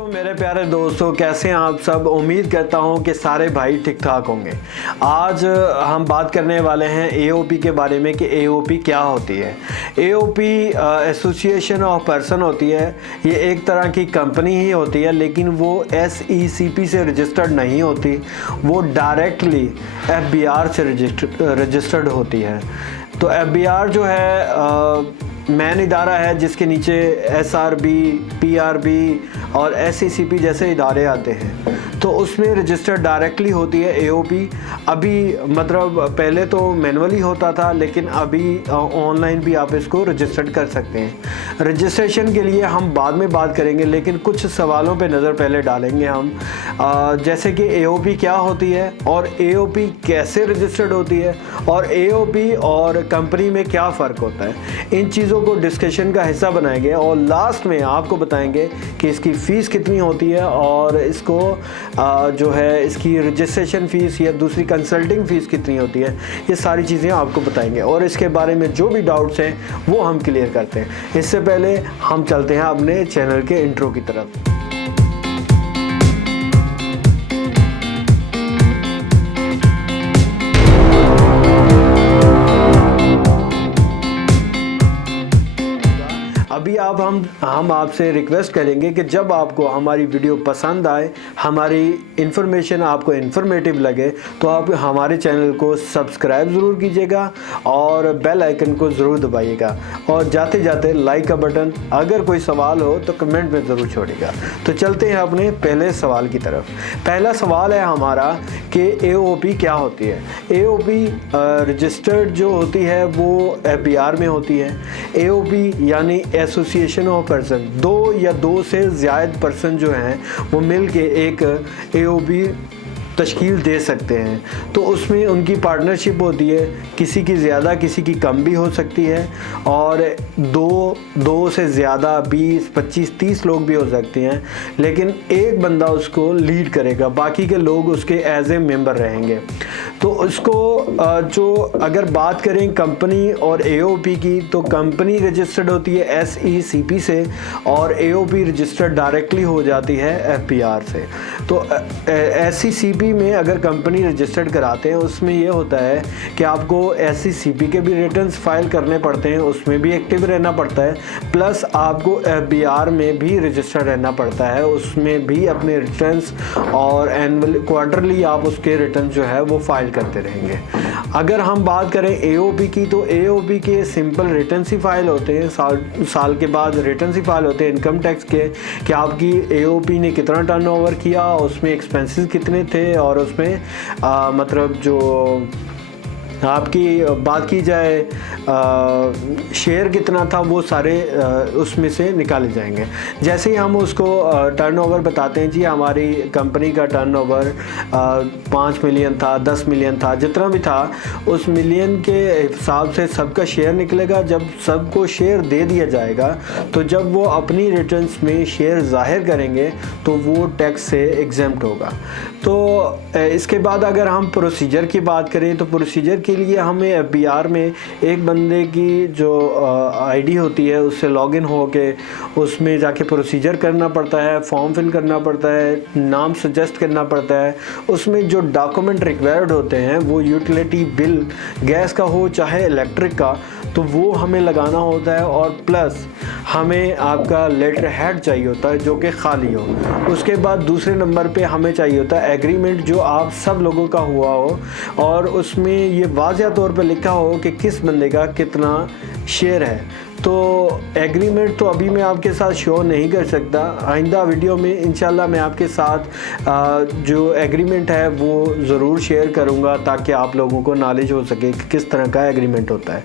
वालेकुम मेरे प्यारे दोस्तों, कैसे हैं आप सब। उम्मीद करता हूं कि सारे भाई ठीक ठाक होंगे। आज हम बात करने वाले हैं एओपी के बारे में कि एओपी क्या होती है। एओपी एसोसिएशन ऑफ पर्सन होती है। ये एक तरह की कंपनी ही होती है, लेकिन वो SECP से रजिस्टर्ड नहीं होती, वो डायरेक्टली FBR से रजिस्टर्ड होती है। तो FBR जो है मैन इदारा है जिसके नीचे SRB, PRB और SECP जैसे इदारे आते हैं, तो उसमें रजिस्टर डायरेक्टली होती है एओपी। अभी मतलब पहले तो मैनुअली होता था, लेकिन अभी ऑनलाइन भी आप इसको रजिस्टर्ड कर सकते हैं। रजिस्ट्रेशन के लिए हम बाद में बात करेंगे, लेकिन कुछ सवालों पे नज़र पहले डालेंगे हम, जैसे कि एओपी क्या होती है और एओपी कैसे रजिस्टर्ड होती है और एओपी और कंपनी में क्या फ़र्क होता है। इन चीज़ों को डिस्कशन का हिस्सा बनाएंगे और लास्ट में आपको बताएंगे कि इसकी फ़ीस कितनी होती है और इसको जो है इसकी रजिस्ट्रेशन फ़ीस या दूसरी कंसल्टिंग फ़ीस कितनी होती है। ये सारी चीज़ें आपको बताएंगे और इसके बारे में जो भी डाउट्स हैं वो हम क्लियर करते हैं। इससे पहले हम चलते हैं अपने चैनल के इंट्रो की तरफ। अभी हम आपसे रिक्वेस्ट करेंगे कि जब आपको हमारी वीडियो पसंद आए, हमारी इन्फॉर्मेशन आपको इन्फॉर्मेटिव लगे, तो आप हमारे चैनल को सब्सक्राइब ज़रूर कीजिएगा और बेल आइकन को ज़रूर दबाइएगा और जाते जाते लाइक का बटन, अगर कोई सवाल हो तो कमेंट में ज़रूर छोड़िएगा। तो चलते हैं अपने पहले सवाल की तरफ। पहला सवाल है हमारा कि एओपी क्या होती है। एओपी रजिस्टर्ड जो होती है वो FBR में होती है। एओपी यानी एसोसिएशन ऑफ पर्सन, दो या दो से ज़्यादा पर्सन जो हैं वो मिल के एक एओपी तश्कील दे सकते हैं। तो उसमें उनकी पार्टनरशिप होती है, किसी की ज़्यादा किसी की कम भी हो सकती है और दो से ज़्यादा 20, 25, 30 लोग भी हो सकते हैं, लेकिन एक बंदा उसको लीड करेगा, बाकी के लोग उसके एज ए मेंबर रहेंगे। तो उसको जो अगर बात करें कंपनी और एओपी की, तो कंपनी रजिस्टर्ड होती है SECP से और एओपी रजिस्टर्ड डायरेक्टली हो जाती है FBR से। तो SECP में अगर कंपनी रजिस्टर्ड कराते हैं, उसमें ये होता है कि आपको SECP के भी रिटर्न्स फाइल करने पड़ते हैं, उसमें भी एक्टिव रहना पड़ता है, प्लस आपको FBR में भी रजिस्टर्ड रहना पड़ता है, उसमें भी अपने रिटर्न्स और एनुअल क्वार्टरली आप उसके रिटर्न जो है वो फाइल करते रहेंगे। अगर हम बात करें एओपी की, तो एओपी के सिंपल रिटर्न्स ही फाइल होते हैं, साल के बाद रिटर्न्स ही फाइल होते हैं इनकम टैक्स के, कि आपकी एओपी ने कितना टर्नओवर किया, उसमें एक्सपेंसेस कितने थे और उसमें मतलब जो आपकी बात की जाए शेयर कितना था, वो सारे उसमें से निकाले जाएंगे। जैसे ही हम उसको टर्नओवर बताते हैं, जी हमारी कंपनी का टर्नओवर 5 मिलियन था, 10 मिलियन था, जितना भी था, उस मिलियन के हिसाब से सबका शेयर निकलेगा। जब सबको शेयर दे दिया जाएगा, तो जब वो अपनी रिटर्न्स में शेयर जाहिर करेंगे तो वो टैक्स से एग्जेम्प्ट होगा। तो इसके बाद अगर हम प्रोसीजर की बात करें, तो प्रोसीजर के लिए हमें FBR में एक बंदे की जो ID होती है उससे लॉगिन होके उसमें जाके प्रोसीजर करना पड़ता है, फॉर्म फिल करना पड़ता है, नाम सजेस्ट करना पड़ता है। उसमें जो डॉक्यूमेंट रिक्वायर्ड होते हैं वो यूटिलिटी बिल, गैस का हो चाहे इलेक्ट्रिक का, तो वो हमें लगाना होता है और प्लस हमें आपका लेटर हेड चाहिए होता है जो कि खाली हो। उसके बाद दूसरे नंबर पे हमें चाहिए होता है एग्रीमेंट जो आप सब लोगों का हुआ हो और उसमें ये वाज़िया तौर पे लिखा हो कि किस बंदे का कितना शेयर है। तो एग्रीमेंट तो अभी मैं आपके साथ शो नहीं कर सकता, आइंदा वीडियो में इंशाल्लाह मैं आपके साथ जो एग्रीमेंट है वो ज़रूर शेयर करूंगा ताकि आप लोगों को नॉलेज हो सके कि किस तरह का एग्रीमेंट होता है।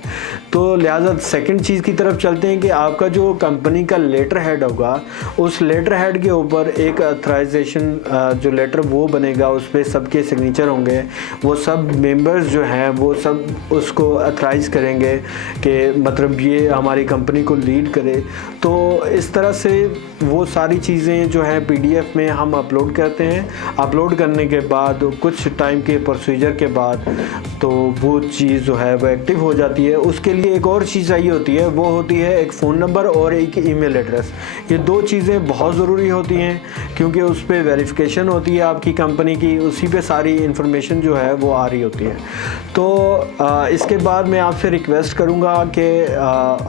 तो लिहाजा सेकंड चीज़ की तरफ चलते हैं कि आपका जो कंपनी का लेटर हेड होगा, उस लेटर हेड के ऊपर एक अथराइजेशन जो लेटर वो बनेगा, उस पर सबके सिग्नेचर होंगे, वो सब मेंबर्स जो हैं वो सब उसको अथराइज़ करेंगे कि मतलब ये हमारी कंपनी को लीड करे। तो इस तरह से वो सारी चीज़ें जो हैं PDF में हम अपलोड करते हैं। अपलोड करने के बाद कुछ टाइम के प्रोसीजर के बाद तो वो चीज़ जो है वो एक्टिव हो जाती है। उसके लिए एक और चीज़ चाहिए होती है, वो होती है एक फ़ोन नंबर और एक ईमेल एड्रेस। ये 2 चीज़ें बहुत ज़रूरी होती हैं क्योंकि उस पर वेरिफिकेशन होती है आपकी कंपनी की, उसी पे सारी इन्फॉर्मेशन जो है वो आ रही होती है। तो इसके बाद मैं आपसे रिक्वेस्ट करूँगा कि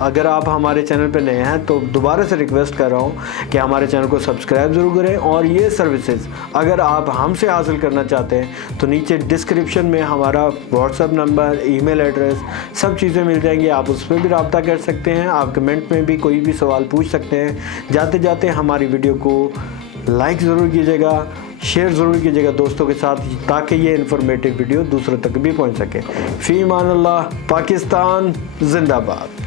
अगर आप हमारे चैनल पर नए हैं तो दोबारा से रिक्वेस्ट कर रहा हूँ कि हमारे चैनल को सब्सक्राइब ज़रूर करें। और ये सर्विसेज अगर आप हमसे हासिल करना चाहते हैं तो नीचे डिस्क्रिप्शन में हमारा व्हाट्सएप नंबर, ईमेल एड्रेस, सब चीज़ें मिल जाएंगी। आप उस पर भी रब्ता कर सकते हैं। आप कमेंट में भी कोई भी सवाल पूछ सकते हैं। जाते जाते हमारी वीडियो को लाइक ज़रूर कीजिएगा, शेयर ज़रूर कीजिएगा दोस्तों के साथ, ताकि ये इन्फॉर्मेटिव वीडियो दूसरों तक भी पहुंच सके। फ़ी अमान अल्लाह। पाकिस्तान जिंदाबाद।